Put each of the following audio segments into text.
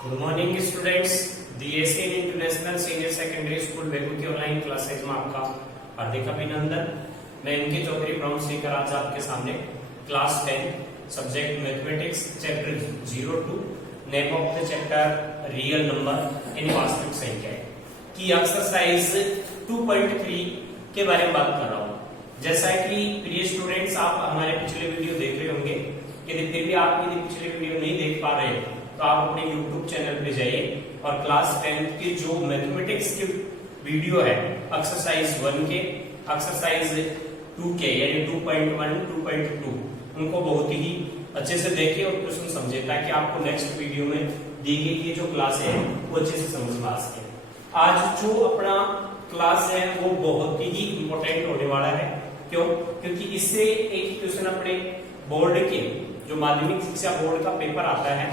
Good morning students, DSC international senior secondary school Begu की online classes में आपका हार्दिक अभिनंदन। मैं इनके चौधरी ब्राउन लेकर आज आपके सामने class 10 subject mathematics chapter 02 name of the chapter real number in वास्तविक संख्या की एक्सरसाइज 2.3 के बारे में बात कर रहा हूँ। जैसा कि प्रिय स्टूडेंट्स आप हमारे पिछले वीडियो देख रहे होंगे, यदि फिर भी आप पिछले वीडियो नहीं देख पा रहे तो आप अपने YouTube चैनल पे जाइए और क्लास 10 के जो मैथमेटिक्स के वीडियो है एक्सरसाइज 1 के, एक्सरसाइज 2 के यानी 2.1, 2.2 उनको बहुत ही अच्छे से देखिए और क्वेश्चन समझे ताकि आपको नेक्स्ट वीडियो में दी गई ये जो क्लास है वो अच्छे से समझ में आ सके। आज जो अपना क्लास है वो बहुत ही इंपॉर्टेंट होने वाला है। क्यों? क्योंकि इससे एक क्वेश्चन अपने बोर्ड के जो माध्यमिक शिक्षा बोर्ड का पेपर आता है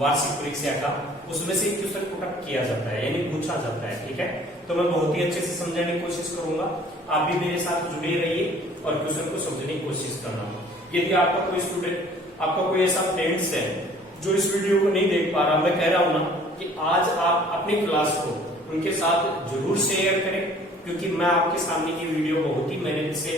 वार्षिक परीक्षा का, उसमें से एक क्वेश्चन पुट अप किया जाता है यानी पूछा जाता है। ठीक है, तो मैं बहुत ही अच्छे से समझाने की कोशिश करूंगा। आप भी मेरे साथ जुड़े रहिए और क्वेश्चन को समझने की कोशिश करना। यदि आपका कोई स्टूडेंट, आपका कोई ऐसा फ्रेंड्स है जो इस वीडियो को नहीं देख पा रहा, मैं कह रहा हूं ना कि आज आप अपनी क्लास को उनके साथ जरूर शेयर करें, क्योंकि मैं आपके सामने की वीडियो बहुत ही मेहनत से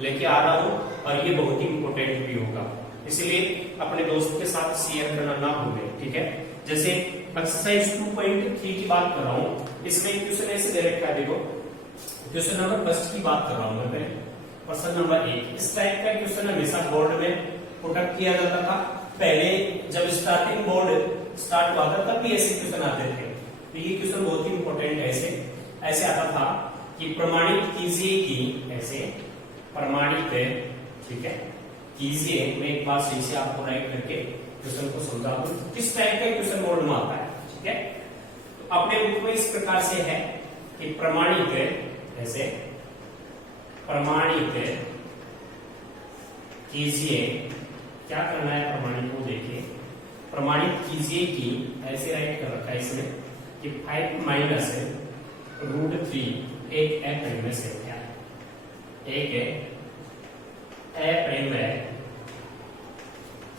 लेके आ रहा हूं और ये बहुत ही इंपॉर्टेंट भी होगा, इसलिए अपने दोस्त के साथ शेयर करना ना भूलें। ठीक है, जैसे एक्सरसाइज 2.3 की बात कर रहा हूं, इसमें क्वेश्चन ऐसे दे रखा है। देखो क्वेश्चन नंबर फर्स्ट की बात कर रहा हूं मैं पहले, क्वेश्चन नंबर 1। इस टाइप का क्वेश्चन हमेशा बोर्ड में पुट अप किया जाता था। पहले जब स्टार्टिंग बोर्ड स्टार्ट हुआ था तब भी ऐसे क्वेश्चन आते थे, तो ये क्वेश्चन बहुत ही इंपॉर्टेंट है। ऐसे आता था कि प्रमाणित कीजिए कि, ऐसे प्रमाणित, ठीक है, कीजिए। मैं एक बार सही से आपको राइट करके क्वेश्चन को समझा दूं किस टाइप का क्वेश्चन बोर्ड में आता है। ठीक है, तो अपने बुक में इस प्रकार से है कि प्रमाणित, ऐसे प्रमाणित कीजिए, क्या करना है प्रमाणित को देखिए, प्रमाणित कीजिए कि, ऐसे राइट कर रखा है इसमें कि 5 माइनस √3 एक अप्रिमेय संख्या, एक अप्रिमेय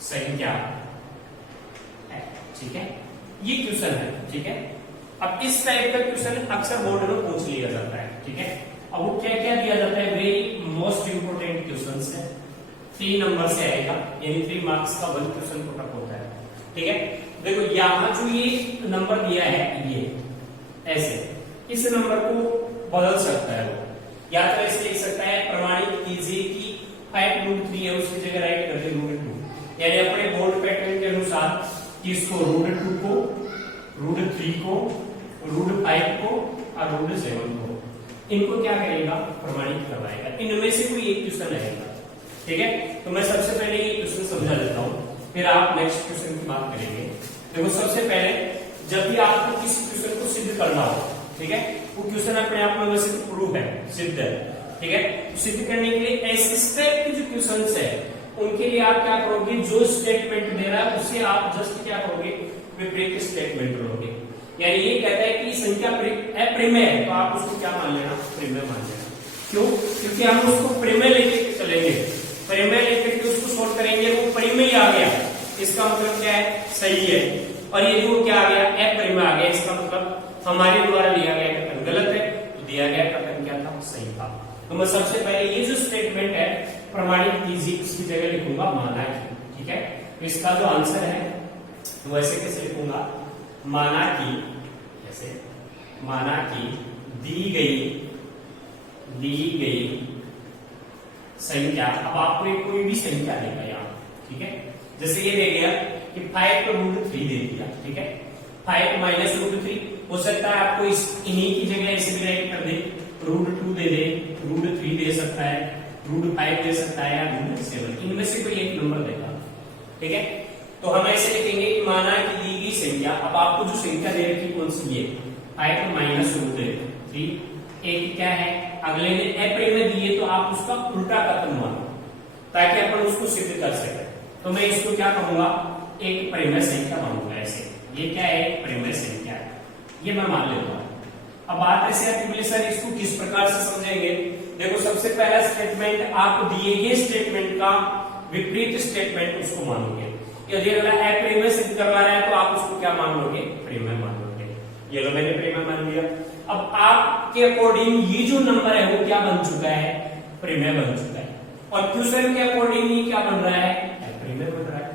संख्या है। ठीक है, ये क्वेश्चन है। ठीक है, अब इस टाइप का क्वेश्चन अक्सर बोर्ड में पूछ लिया जाता है। ठीक है, अब वो क्या क्या दिया जाता है, वेरी मोस्ट इंपोर्टेंट क्वेश्चन है, 3 नंबर से आएगा यानी 3 मार्क्स का 1 क्वेश्चन पुट अप होता है। ठीक है, देखो यहां जो ये नंबर दिया है, ये ऐसे इस नंबर को बदल सकता है वो, या तो ऐसे लिख सकता है प्रमाणित कीजिए कि 5√3 है, उसकी जगह राइट कर दे √2, यानी अपने बोर्ड पैटर्न के अनुसार कि इसको √2 को, √3 को, √5 को और √7 को, इनको क्या करेगा, प्रमाणित करवाएगा। इनमें से कोई एक क्वेश्चन रहेगा। ठीक है, तो मैं सबसे पहले ये क्वेश्चन समझा देता हूँ, फिर आप नेक्स्ट क्वेश्चन की बात करेंगे। देखो सबसे पहले जब भी आपको किसी क्वेश्चन को सिद्ध करना हो, ठीक है, वो क्वेश्चन अपने आप में वैसे प्रूव है, सिद्ध है। ठीक है, सिद्ध करने के लिए ऐसे स्टेप के जो क्वेश्चंस है उनके लिए आप क्या करोगे, जो स्टेटमेंट दे रहा है उससे आप जस्ट क्या करोगे, विपरीत स्टेटमेंट करोगे। यानी ये कहता है कि संख्या अप्रिमेय है तो आप उसको क्या मान लेना, प्रिमेय मान लेना। क्यों? क्योंकि हम उसको प्रिमेय लेके चलेंगे, प्रिमेय लेकर के उसको सोल्व करेंगे, वो प्रिमेय आ गया इसका मतलब क्या है, सही है, और ये जो क्या आ गया, अप्रिमेय आ गया, इसका मतलब हमारे द्वारा लिया गया कथन गलत है, तो दिया गया कथन क्या था, सही था। तो मैं सबसे पहले ये जो स्टेटमेंट है प्रमाणित कीजिए, इसकी जगह लिखूंगा माना कि। ठीक है, तो इसका जो आंसर है वो ऐसे कैसे लिखूंगा, माना कि, ऐसे माना कि दी गई संख्या, अब आपको एक कोई भी संख्या देगा यहाँ। ठीक है, जैसे ये दे गया कि 5 को √3 दे दिया। ठीक है, 5 माइनस √3 हो सकता है आपको इन्हीं की जगह ऐसे भी राइट कर दे, √2 दे दे, √3 दे सकता है, √5 दे सकता है या √7, इनमें से कोई एक नंबर देगा। ठीक है, तो हम ऐसे लिखेंगे कि माना कि दी गई संख्या, अब आपको जो संख्या दे रखी कौन सी है, 5 माइनस √3, एक क्या है, अगले ने अप्रिमेय दिए तो आप उसका उल्टा कथन मानो ताकि अपन उसको सिद्ध कर सके। तो मैं इसको क्या कहूंगा, एक प्रिमेय संख्या मानूंगा। ऐसे ये क्या है, एक प्रिमेय संख्या है, ये मैं मान लेता हूं। अब बात ऐसे आती है सर इसको किस प्रकार से समझेंगे। देखो सबसे पहला स्टेटमेंट, आप दिए गए स्टेटमेंट का विपरीत स्टेटमेंट उसको मानोगे। यदि अगला अप्रिमेय सिद्ध करवा रहा है तो आप उसको क्या मान लोगे, प्रीमियम मान लोगे। ये लो मैंने प्रीमियम मान लिया। अब आपके अकॉर्डिंग ये जो नंबर है वो क्या बन चुका है, प्रीमियम बन चुका है। और क्वेश्चन के अकॉर्डिंग ये क्या बन रहा है, प्रीमियम बन रहा है।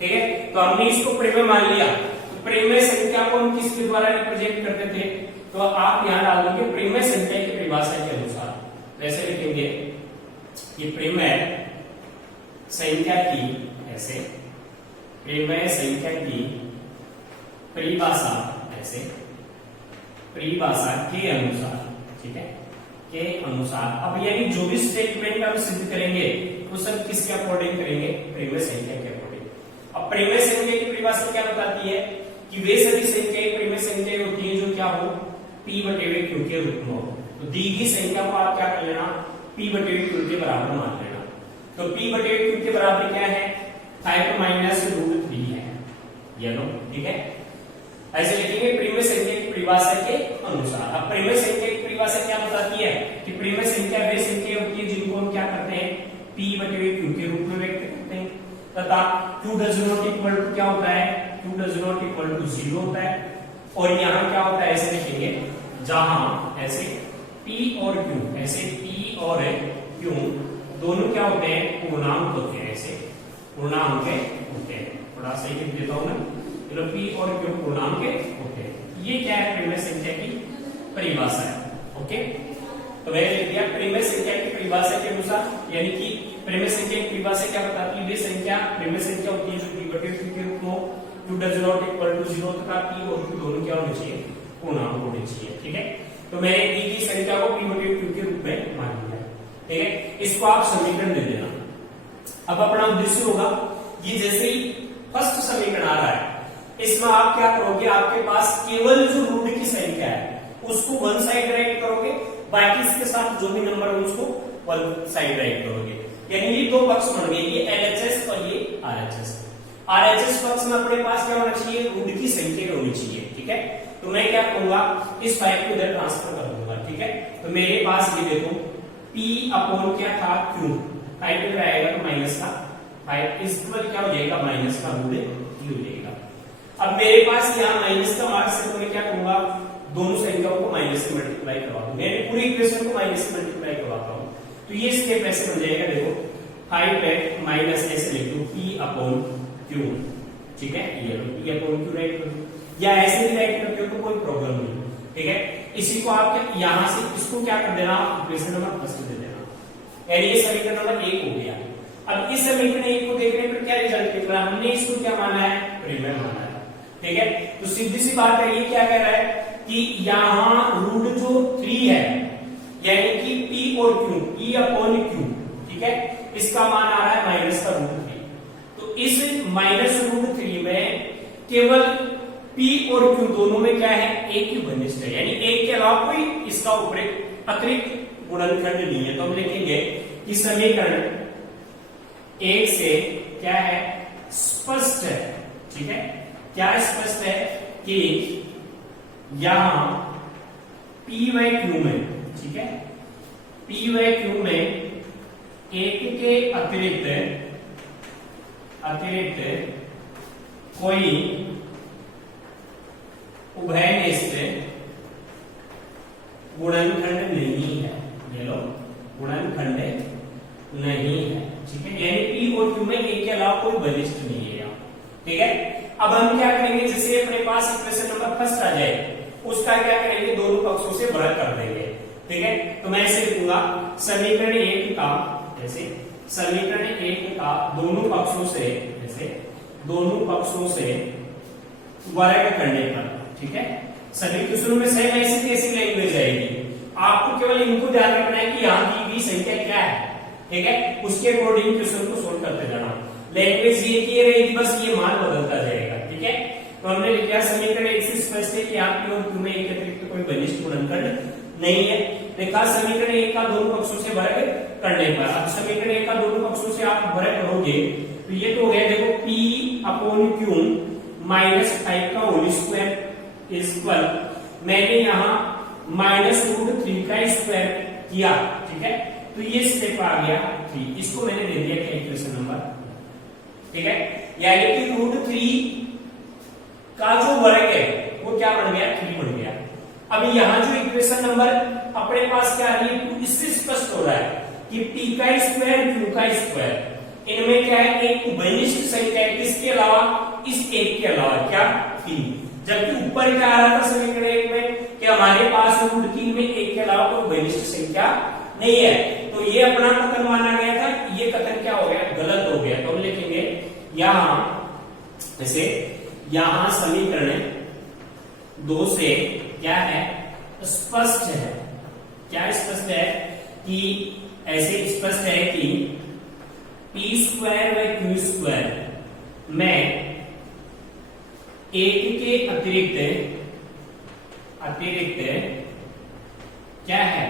ठीक है, तो हमने इसको प्रीमियम मान लिया। तो प्रीमियम संख्या को हम किसके द्वारा रिप्रेजेंट करते थे, तो आप यहां डाल दोगे प्रीमियम संख्या की परिभाषा के अनुसार। वैसे लिखेंगे कि प्रीमियम संख्या की, ऐसे प्रीमियम संख्या की परिभाषा, ऐसे परिभाषा के अनुसार, ठीक है, के अनुसार। अब यानी जो भी स्टेटमेंट हम सिद्ध करेंगे वो सब किसके अकॉर्डिंग करेंगे, प्रीमियम संख्या के अकॉर्डिंग। अब प्रीमियम संख्या की परिभाषा क्या बताती है कि वे सभी संख्याएं प्रीमियम संख्याएं होती हैं जो क्या हो, p बटे v q के रूप में हो। तो दी गई संख्या को आप क्या कर लेना, p बटे v q के बराबर मान लेना। तो p बटे v q के बराबर क्या है, 5 माइनस √3 है, ये लो, ठीक है। ऐसे लिखेंगे प्रीमियम संख्या की परिभाषा के अनुसार। अब प्रीमियम संख्या की परिभाषा क्या बताती है कि प्रीमियम संख्या वे संख्या होती है जिनको हम क्या करते हैं, p बटे v q के रूप में व्यक्त करते हैं, तथा q does not equal to क्या होता है, q does not equal to 0 होता है। और यहाँ क्या होता है, ऐसे लिखेंगे जहां ऐसे p और q, ऐसे p और q दोनों क्या होते हैं, पूर्णांक होते हैं, ऐसे पूर्णांक होते हैं। थोड़ा सही लिख देता हूं मैं, चलो p और q पूर्णांक होते हैं। ये क्या है, प्रीमियम संख्या की परिभाषा है। ओके, तो मैंने लिख दिया प्रीमियम संख्या की परिभाषा के अनुसार, यानी कि प्रीमियम संख्या की परिभाषा क्या बताती है, वे संख्या प्रीमियम संख्या होती है जो p बटे q के रूप में हो, q does not equal to 0 तथा p और q दोनों क्या होने चाहिए, पूर्णांक होने चाहिए। ठीक है, तो मैंने दी गई संख्या को p बटे q के रूप में मान लिया। ठीक है, इसको आप समीकरण दे देना। अब अपना उद्देश्य होगा, ये जैसे ही फर्स्ट समीकरण आ रहा है इसमें आप क्या करोगे, आपके पास केवल जो रूट की संख्या है उसको वन साइड राइट करोगे, बाकी इसके साथ जो भी नंबर है उसको वन साइड राइट करोगे। यानी ये दो पक्ष बन गए, ये LHS और ये RHS। RHS पक्ष में अपने पास क्या होना चाहिए, रूट की संख्या होनी चाहिए। ठीक है, तो मैं क्या करूंगा, इस 5 को इधर ट्रांसफर कर दूंगा। ठीक है, तो मेरे पास ये देखो p अपॉन क्या था, q, 5 इधर आएगा तो माइनस का 5, इस पर क्या हो जाएगा, माइनस का रूट q हो जाएगा। अब मेरे पास यहाँ माइनस का मार्क से तो मैं क्या करूंगा, दोनों संख्याओं को माइनस से मल्टीप्लाई करवा दूंगा, यानी पूरी इक्वेशन को माइनस से मल्टीप्लाई करवाता हूँ। तो ये स्टेप ऐसे बन जाएगा, देखो 5 है माइनस ऐसे लिख दो p अपॉन q। ठीक है, ये लो p अपॉन q राइट कर दो, या ऐसे भी राइट करते हो तो कोई प्रॉब्लम नहीं। ठीक है, इसी को आप यहाँ से इसको क्या कर देना, इक्वेशन नंबर फर्स्ट दे देना, यानी ये समीकरण नंबर 1 हो गया। अब इस समीकरण 1 को देखने पर क्या रिजल्ट निकला, हमने इसको क्या माना है, प्रीमियम माना है। ठीक है, तो सीधी सी बात है, ये क्या कह रहा है कि यहाँ रूट जो 3 है, यानी कि p और q, p अपॉन q, ठीक है, इसका मान आ रहा है माइनस का √3। तो इस माइनस √3 में केवल p और q दोनों में क्या है, एक ही घनिष्ठ है, यानी एक के अलावा कोई इसका अतिरिक्त गुणनखंड नहीं है। तो हम लिखेंगे कि समीकरण 1 से क्या है, स्पष्ट है। ठीक है, क्या स्पष्ट है कि यहां p बाय q में, ठीक है, p बाय q में एक के अतिरिक्त कोई उभयनिष्ठ गुणनखंड नहीं है। ये लो, गुणनखंड नहीं है। ठीक है, यानी p और q में एक के अलावा कोई बलिष्ठ नहीं है यहाँ। ठीक है, अब हम क्या करेंगे, जैसे अपने पास इक्वेशन नंबर फर्स्ट आ जाए उसका क्या करेंगे, दोनों पक्षों से वर्ग कर देंगे। ठीक है, तो मैं ऐसे लिखूंगा समीकरण 1 का, जैसे समीकरण 1 का दोनों पक्षों से, जैसे दोनों पक्षों से वर्ग करने पर। ठीक है, सभी क्वेश्चनों में सेम ऐसी कैसी लैंग्वेज आएगी, आपको केवल इनको ध्यान रखना है कि यहाँ की भी संख्या क्या है। ठीक है, उसके अकॉर्डिंग क्वेश्चन को सोल्व करते जाना। लैंग्वेज ये की रहेगी, बस ये मान बदलता जाएगा। ठीक है, तो हमने लिखा समीकरण 1 से स्पष्ट है कि आप p और q में एक अतिरिक्त कोई बलिष्ठ गुणनखंड नहीं है। देखा समीकरण 1 का दोनों पक्षों से वर्ग करने पर, अब समीकरण 1 का दोनों पक्षों से आप वर्ग करोगे तो ये तो हो गया, देखो p अपॉन q माइनस 5 का होल स्क्वायर इज इक्वल, मैंने यहाँ माइनस √3 का स्क्वायर किया। ठीक है, तो ये स्टेप आ गया 3, इसको मैंने दे दिया क्या, इक्वेशन नंबर। ठीक है, यानी कि √3 का जो वर्ग है वो क्या बन गया, 3 बन गया। अब यहाँ जो इक्वेशन नंबर अपने पास क्या है, इससे स्पष्ट हो रहा है कि p का स्क्वायर q का स्क्वायर इनमें क्या है, एक उभयनिष्ठ संख्या है, किसके अलावा, इस एक के अलावा, क्या, 3। जबकि ऊपर क्या आ रहा था समीकरण 1 में कि हमारे पास √3 में एक के अलावा कोई उभयनिष्ठ संख्या नहीं है, तो ये अपना कथन माना गया था, ये कथन क्या हो गया, गलत हो गया। तो हम लिखेंगे यहां, जैसे यहां समीकरण 2 से क्या है, स्पष्ट है, क्या स्पष्ट है कि ऐसे स्पष्ट है कि p स्क्वायर व q स्क्वायर में एक के अतिरिक्त क्या है,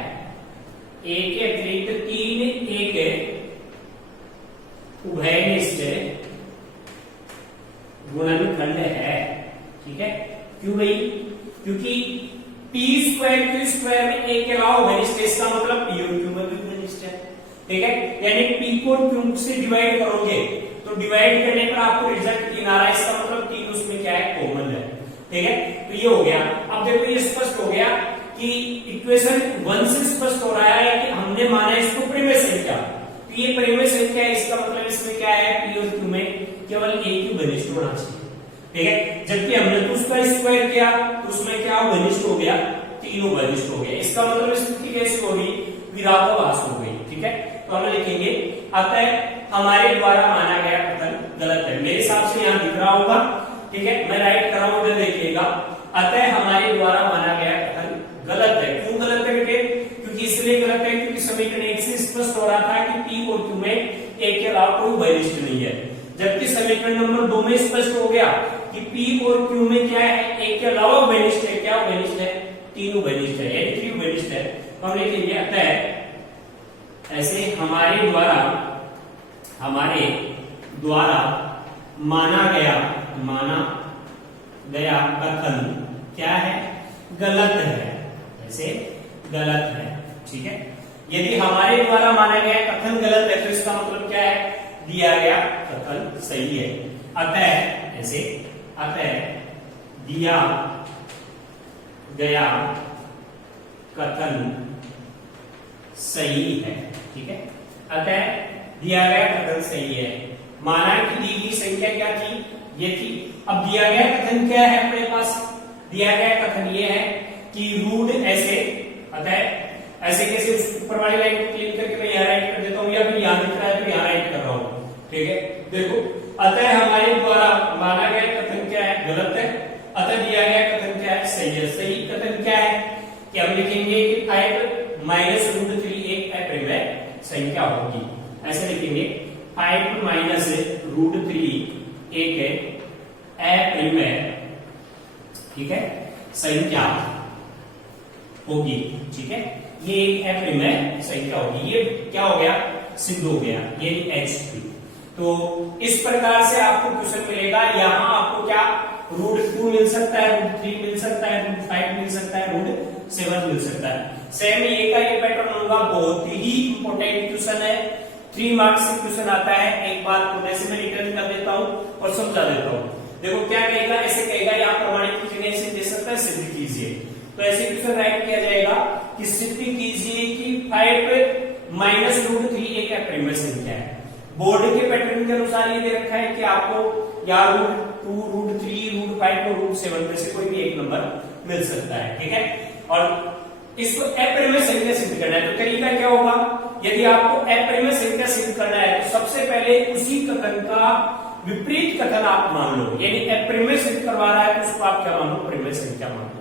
एक के अतिरिक्त 3 एक उभयनिष्ठ गुणनखंड है। ठीक है, क्यों भाई, क्योंकि p स्क्वायर q स्क्वायर में एक के अलावा उभयनिष्ठ, इसका मतलब p और q में भी उभयनिष्ठ है। ठीक है, यानी p को q से डिवाइड करोगे तो डिवाइड करने पर आपको रिजल्ट 3 आ रहा है, इसका मतलब 3 उसमें क्या है, कॉमन है। ठीक है, तो ये हो गया। अब देखो ये स्पष्ट हो गया कि इक्वेशन 1 से स्पष्ट हो रहा है कि हमने माना इसको परिमेय संख्या, तो ये परिमेय संख्या है, इसका मतलब इसमें क्या है, p और q में केवल एक ही उभयनिष्ठ होना चाहिए। ठीक है, जबकि हमने तो उसका स्क्वायर किया तो उसमें क्या उभयनिष्ठ हो गया, 3 उभयनिष्ठ हो गया। इसका मतलब स्थिति कैसी होगी, विरोधाभास हो गई। ठीक है, तो हम लिखेंगे अतः हमारे द्वारा माना गया कथन गलत है। मेरे हिसाब से यहाँ दिख रहा होगा, ठीक है, मैं राइट कर रहा हूं, इधर देखिएगा। अतः हमारे द्वारा माना गया कथन गलत है। क्यों गलत है बेटे, क्योंकि इसलिए गलत है क्योंकि समीकरण 1 से स्पष्ट हो रहा था कि p और q में एक के अलावा कोई उभयनिष्ठ नहीं है, जबकि समीकरण नंबर 2 में स्पष्ट हो गया कि p और q में क्या है, एक के अलावा उभयनिष्ठ है। क्या उभयनिष्ठ है, 3 उभयनिष्ठ है, यानी 3 उभयनिष्ठ है। तो हम लिखेंगे अतः ऐसे हमारे द्वारा माना गया कथन क्या है, गलत है, ऐसे गलत है। ठीक है, यदि हमारे द्वारा माना गया कथन गलत है तो इसका मतलब क्या है, दिया गया कथन सही है। अतः ऐसे, अतः दिया गया कथन सही है। ठीक है, अतः दिया गया कथन सही है। माना कि दी गई संख्या क्या थी, ये थी। अब दिया गया कथन क्या है अपने पास, दिया गया कथन ये है कि रूट ऐसे, अतः ऐसे कैसे, ऊपर वाली लाइन को क्लिक करके मैं यहाँ राइट कर देता हूँ, या फिर यहाँ दिख रहा है तो यहाँ राइट कर रहा हूँ। ठीक है, देखो, अतः हमारे द्वारा माना गया कथन क्या है, गलत है। अतः दिया गया कथन क्या है, सही है। सही कथन क्या है कि हम लिखेंगे कि फाइव माइनस √3 एक अपरिमेय संख्या होगी, ऐसे लिखेंगे 5 माइनस √3 एक अपरिमेय, ठीक है, संख्या होगी। ठीक है, ये एक अपरिमेय संख्या होगी। ये क्या हो गया, सिद्ध हो गया, ये H3। तो इस प्रकार से आपको क्वेश्चन मिलेगा। यहां आपको क्या, √2 मिल सकता है, √3 मिल सकता है, √5 मिल सकता है, √7 मिल सकता है। सेम ये का ये पैटर्न होगा, बहुत ही इंपॉर्टेंट क्वेश्चन है, 3 मार्क्स से क्वेश्चन आता है। एक बात को जैसे मैं रिटर्न कर देता हूं और समझा देता हूं। देखो क्या कहेगा, ऐसे कहेगा, यहाँ प्रमाणित कीजिए, से दे सकता है, सिद्ध कीजिए। तो ऐसे क्वेश्चन राइट किया जाएगा कि सिद्ध कीजिए कि 5 माइनस √3 एक अपरिमेय संख्या है। बोर्ड के पैटर्न के अनुसार ये दे रखा है कि आपको या √2, √3, √5 और √7 में से कोई भी एक नंबर मिल सकता है। ठीक है, और इसको अपरिमेय संख्या सिद्ध करना है। तो तरीका क्या होगा, यदि आपको अपरिमेय संख्या सिद्ध करना है तो सबसे पहले उसी कथन का विपरीत कथन आप मान लो, यानी अपरिमेय सिद्ध करवा रहा है तो उसको आप क्या मान लो, परिमेय संख्या मान लो।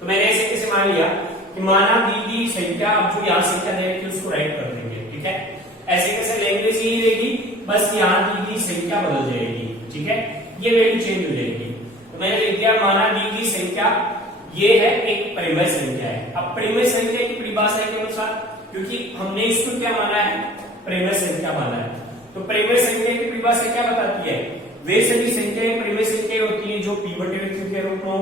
तो मैंने ऐसे कैसे मान लिया कि माना दी गई संख्या, अब जो यहाँ संख्या दे रखी है उसको राइट कर देंगे। ठीक है, ऐसे कैसे लैंग्वेज यही रहेगी, बस यहाँ दी गई संख्या बदल जाएगी। ठीक है, ये वैल्यू चेंज हो जाएगी। तो मैंने लिख दिया माना दी गई संख्या ये है, एक परिमेय संख्या है। अब परिमेय संख्या की परिभाषा के अनुसार, क्योंकि हमने इसको क्या माना है, परिमेय संख्या माना है, तो परिमेय संख्या की परिभाषा क्या बताती है, वे सभी संख्याएं परिमेय संख्या होती है जो p/q के रूप में हो,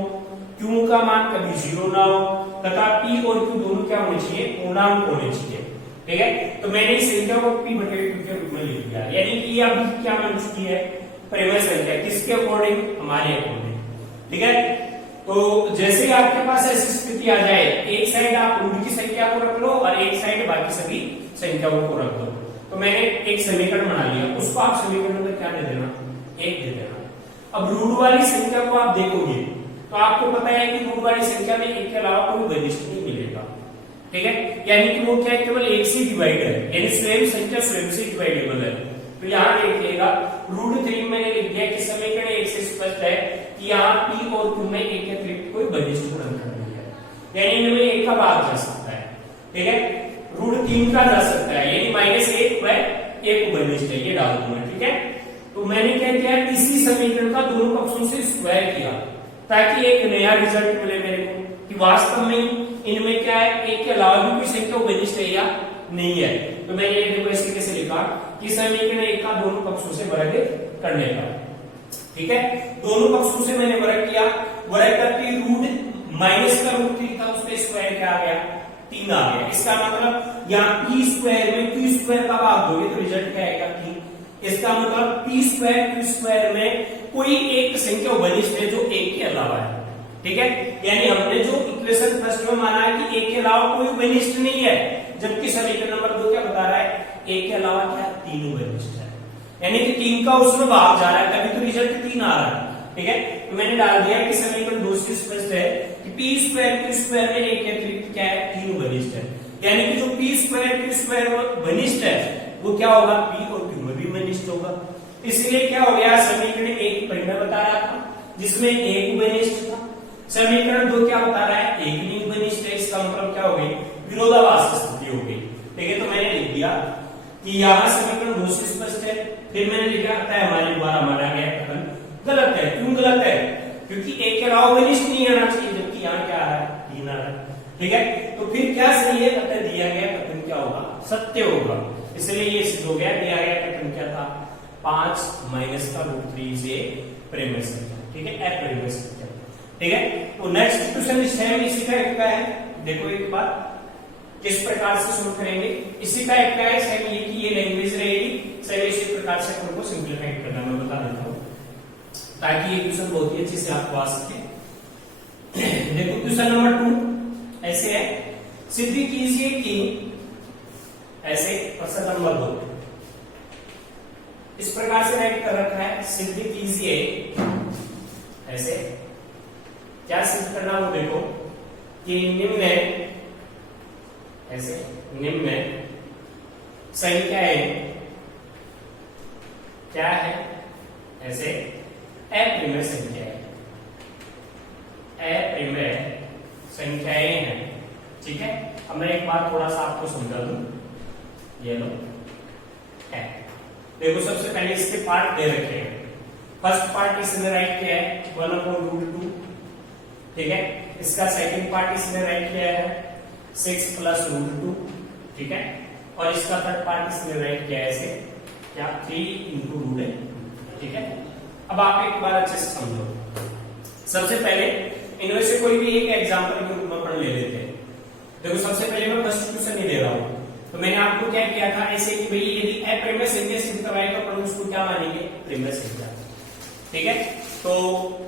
q का मान कभी 0 ना हो तथा p और q दोनों क्या होने चाहिए, पूर्णांक होने चाहिए। ठीक है, तो मैंने इस संख्या को p/q के रूप में लिख दिया, यानी कि ये अभी क्या बन चुकी है, परिमेय संख्या। किसके अकॉर्डिंग, हमारे अकॉर्डिंग। ठीक है। तो जैसे ही आपके पास ऐसी स्थिति आ जाए, एक साइड आप रूट की संख्या को रख लो और एक साइड बाकी सभी संख्याओं को रख दो। तो मैंने एक समीकरण बना लिया, उसको आप समीकरण में क्या दे देना, 1 दे देना। अब रूट वाली संख्या को आप देखोगे तो आपको पता है कि रूट वाली संख्या में 1 के अलावा कोई वरिष्ठ नहीं मिलेगा, ठीक है। यानी कि वो क्या है, केवल 1 से डिवाइड है, यानी स्वयं संख्या स्वयं से डिवाइडेबल है। तो यहाँ देखिएगा √3 मैंने लिख दिया कि समीकरण 1 से स्पष्ट है कि यहाँ p और q में 1 के अतिरिक्त कोई वरिष्ठ गुणनखंड नहीं है, यानी इनमें 1 का भाग जा सकता है, ठीक है। √3 का जा सकता है, यानी -1 व 1 वरिष्ठ है, ये डाल दूंगा, ठीक है। तो मैंने क्या किया, इसी समीकरण का दोनों पक्षों से स्क्वायर किया ताकि एक नया रिजल्ट मिले मेरे को कि वास्तव में इनमें क्या है, 1 के अलावा भी कोई संख्या वरिष्ठ है या नहीं है। तो मैंने ये देखो इस तरीके से लिखा कि समीकरण 1 का दोनों पक्षों से वर्ग करने का, ठीक है। दोनों पक्षों से मैंने वर्ग किया, वर्ग करके रूट माइनस का √3 था, उसका स्क्वायर क्या आ गया, 3 आ गया। इसका मतलब यहाँ p स्क्वायर में q स्क्वायर का भाग दोगे तो रिजल्ट क्या आएगा, 3। इसका मतलब p स्क्वायर q स्क्वायर में कोई एक संख्या वरिष्ठ है जो 1 के अलावा है, ठीक है। यानी हमने जो इक्वेशन फर्स्ट में माना है कि 1 के अलावा कोई वरिष्ठ नहीं है, जबकि समीकरण नंबर 2 क्या बता रहा है, 1 के अलावा क्या 3 वरिष्ठ है, यानी कि 3 का उसमें भाग जा रहा है, तभी तो रिजल्ट 3 आ रहा है, ठीक है। तो मैंने डाल दिया कि समीकरण 2 से स्पष्ट है कि p स्क्वायर q स्क्वायर में 1 के अतिरिक्त क्या है, 3 वरिष्ठ है, यानी कि जो p स्क्वायर q स्क्वायर वरिष्ठ है वो क्या होगा, p और q में भी वरिष्ठ होगा। इसलिए क्या हो गया, समीकरण 1 परिमेय बता रहा था जिसमें 1 वरिष्ठ था, समीकरण 2 क्या बता रहा है, 1 नहीं वरिष्ठ है। इसका मतलब क्या हो गई, विरोधाभास स्थिति हो गई, ठीक है। तो मैंने लिख दिया कि यहाँ समीकरण 2 से स्पष्ट है, फिर मैंने लिखा था हमारे द्वारा माना गया कथन गलत है। क्यों गलत है, क्योंकि 1 के अलावा वरिष्ठ नहीं आना चाहिए, जबकि यहाँ क्या आ रहा है, 3 आ रहा है, ठीक है। तो फिर क्या सही है, अतः दिया गया कथन क्या होगा, सत्य होगा। इसलिए ये सिद्ध हो गया, दिया गया कथन क्या था, 5 माइनस का √3 से परिमेय संख्या, ठीक है, अपरिमेय संख्या, ठीक है। तो नेक्स्ट क्वेश्चन सेम इसी टाइप का है, देखो एक बार किस प्रकार से सोल्व करेंगे। इसी टाइप का है सेम, ये कि ये लैंग्वेज रहेगी, सही इसी प्रकार से आपको सिंपलीफाई करना मैं बता देता हूं ताकि ये क्वेश्चन बहुत ही अच्छे से आपको आ सके। देखो क्वेश्चन नंबर 2 ऐसे है, सिद्ध कीजिए कि ऐसे प्रश्न नंबर 2 इस प्रकार से राइट कर रखा है, सिद्ध कीजिए ऐसे, क्या सिद्ध करना वो देखो कि निम्न ऐसे निम्न संख्याएं क्या है, ऐसे अपरिमेय संख्याएं, अपरिमेय संख्याएं हैं, ठीक है। अब मैं एक बार थोड़ा सा आपको समझा दूं, ये लो है, देखो सबसे पहले इसके पार्ट दे रखे हैं। फर्स्ट पार्ट इसने राइट किया है 1/√2, ठीक है। इसका सेकंड पार्ट इसने राइट किया है 6 + √2, ठीक है। और इसका थर्ड पार्ट इसने राइट किया है ऐसे क्या, 3 × √2, ठीक है। अब आप एक बार अच्छे से समझो। सबसे पहले इनमें से कोई भी एक एग्जांपल के रूप में अपन ले लेते हैं। देखो सबसे पहले मैं फर्स्ट क्वेश्चन नहीं दे रहा हूं, तो मैंने आपको क्या किया था ऐसे कि भाई यदि अपरिमेय संख्या सिद्ध करवाएगा तो अपन उसको क्या मानेंगे, परिमेय संख्या, ठीक है। तो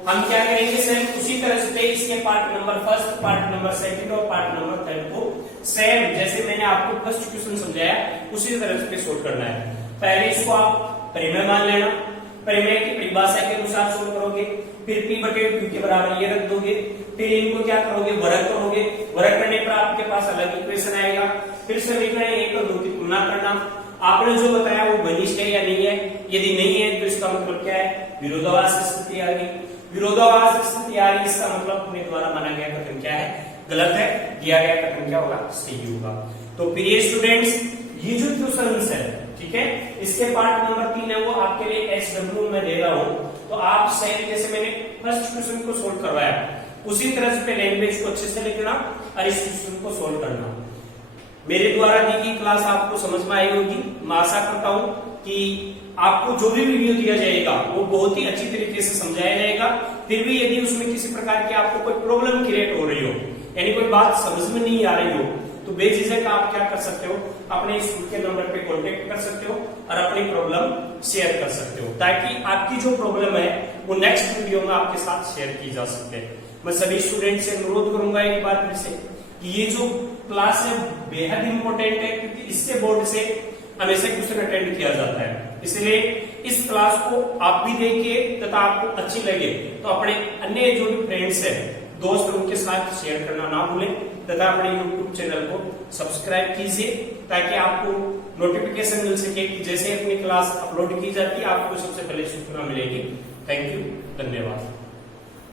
हम क्या करेंगे सेम उसी तरह से इसके part number first, part number second और पार्ट नंबर थर्ड को सेम जैसे मैंने आपको फर्स्ट क्वेश्चन समझाया उसी तरह से सोल्व करना है। पहले इसको आप परिमेय मान लेना, परिमेय की परिभाषा के अनुसार सोल्व करोगे, फिर p/q के बराबर ये रख दोगे, फिर इनको क्या करोगे, वर्ग करोगे, वर्ग करने पर आपके पास अलग इक्वेशन आएगा। फिर समीकरण 1 और 2 की तुलना करना, आपने जो बताया वो वरिष्ठ है या नहीं है, यदि नहीं है तो इसका मतलब क्या है, विरोधाभास स्थिति आ गई। विरोधाभास स्थिति आ रही, इसका मतलब अपने द्वारा माना गया कथन क्या है, गलत है, दिया गया कथन क्या होगा, सही होगा। तो प्रिय स्टूडेंट्स ये जो क्वेश्चन है, ठीक है, इसके पार्ट नंबर 3 है वो आपके लिए SW में दे रहा हूं, तो आप सेम जैसे मैंने फर्स्ट क्वेश्चन को सोल्व करवाया उसी तरह से लैंग्वेज को अच्छे से लिखना और इस क्वेश्चन को सोल्व करना। मेरे द्वारा दी गई क्लास आपको समझ में आई होगी। मैं आशा करता हूं कि आपको जो भी वीडियो दिया जाएगा वो बहुत ही अच्छी तरीके से समझाया जाएगा। फिर भी यदि उसमें किसी प्रकार की आपको कोई प्रॉब्लम क्रिएट हो रही हो, यानी कोई बात समझ में नहीं आ रही हो, तो बेझिझक आप क्या कर सकते हो, अपने स्कूल के नंबर पे कांटेक्ट कर सकते हो और अपनी प्रॉब्लम शेयर कर सकते हो, ताकि आपकी जो प्रॉब्लम है वो नेक्स्ट वीडियो में आपके साथ शेयर की जा सके। मैं सभी स्टूडेंट से अनुरोध करूंगा एक बार फिर से कि ये जो क्लास है बेहद इंपॉर्टेंट है, क्योंकि इससे बोर्ड से हमेशा क्वेश्चन अटेंड किया जाता है। इसलिए इस क्लास को आप भी देखिए तथा आपको अच्छी लगे तो अपने अन्य जो भी फ्रेंड्स है, दोस्त, उनके साथ शेयर करना ना भूलें तथा अपने YouTube चैनल को सब्सक्राइब कीजिए ताकि आपको नोटिफिकेशन मिल सके कि जैसे अपनी क्लास अपलोड की जाती है आपको सबसे पहले सूचना मिलेगी। थैंक यू, धन्यवाद।